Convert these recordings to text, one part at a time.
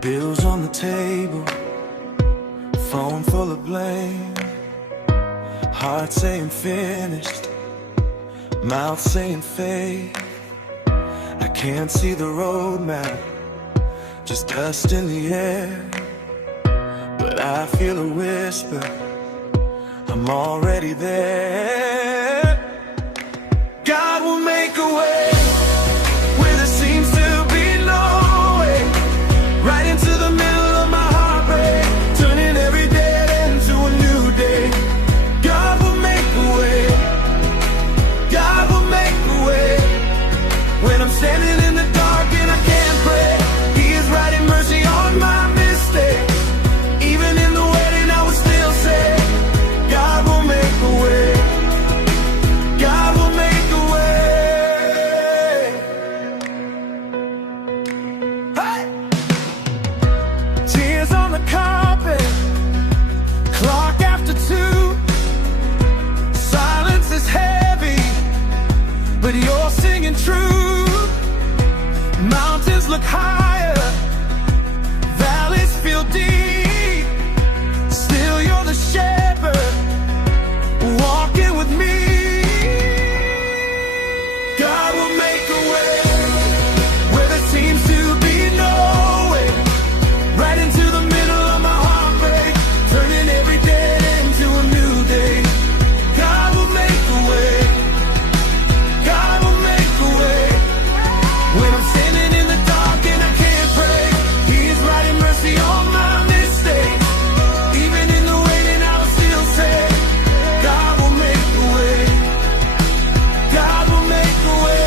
Bills on the table, phone full of blame, heart saying finished, mouth saying fade. I can't see the roadmap, just dust in the air, but I feel a whisper, I'm already there. God will make a way where there seems to be no way, right into the middle of my heartbreak, turning every dead end to a new day. God will make a way, God will make a way, when I'm standing in the dark and I can't pray. He is writing mercy on my mistakes. Even in the waiting I will still say, God will make a way, God will make a way. Hey! Tears on the carpet, clock after 2. Silence is heavy, but you're singing true. Mountains look higher, valleys feel deep, still you're the shepherd, walking with me. God will make a way where there seems to be no way, right into the middle of my heartbreak, turning every dead end to a new day. God will make a way, God will make a way, when I'm standing in the dark and I can't pray. He is writing mercy on my mistakes. Even in the waiting I will still say, God will make a way, God will make a way.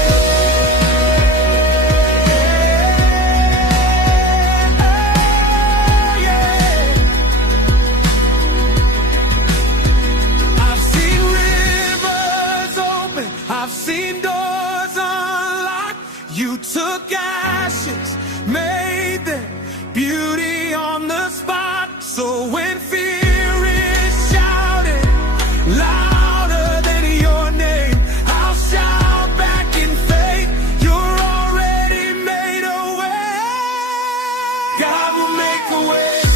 I've seen rivers open, I've seen doors unlocked. You took ashes, made them beauty on the spot. So when fear is shouting louder than your name, I'll shout back in faith, you're already made a way. God will make a way.